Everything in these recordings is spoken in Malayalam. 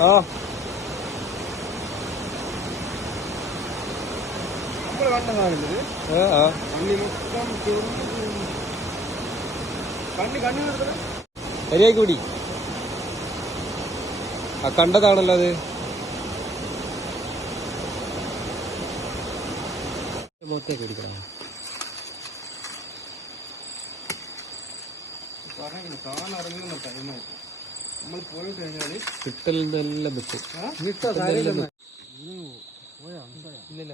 ആ. ശരിയായി കൂടി. ആ കണ്ടതാണല്ലോ അത്. മുഖത്തേക്ക് പിടിക്കണം. പറഞ്ഞു താൻ ഇറങ്ങുന്ന ടൈമായി നമ്മൾ പോയി കഴിഞ്ഞാൽ കിട്ടലിന്റെ എല്ലാം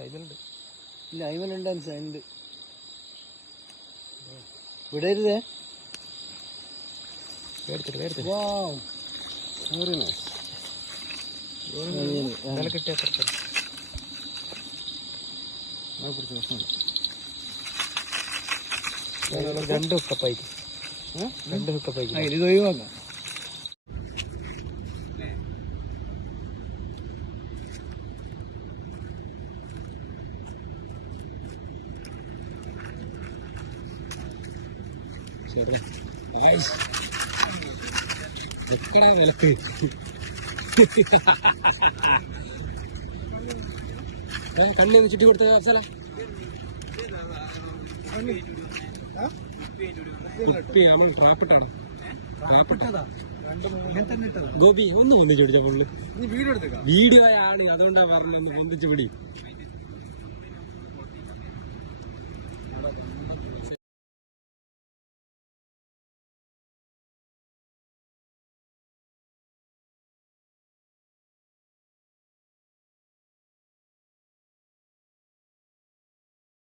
ഇതിലുണ്ട് ഇല്ല ഉണ്ട്. വിടരുതേ. വേർത്തിട്ട് വേർത്തിട്ട് വെരി നൈസ് നല്ല കിട്ടിയ പ്രശ്നമില്ല രണ്ട് ഹുക്കപ്പായിട്ട് രണ്ട് ഹുക്കപ്പായിട്ട് ഇത് ഒഴിവാക്കാം. എക്കടാ വിലക്ക് കണ്ണിന്ന് ചുറ്റി കൊടുത്ത അഫ്സല കുപ്പി നമ്മൾ ട്രാപ്പിട്ടാണ് ഗോപി ഒന്ന് പൊന്തിച്ചു പിടിച്ച പൊള്ളു വീഡിയോ ആണ് അതുകൊണ്ട് പറഞ്ഞു ഒന്ന് പൊന്തിച്ചു പിടി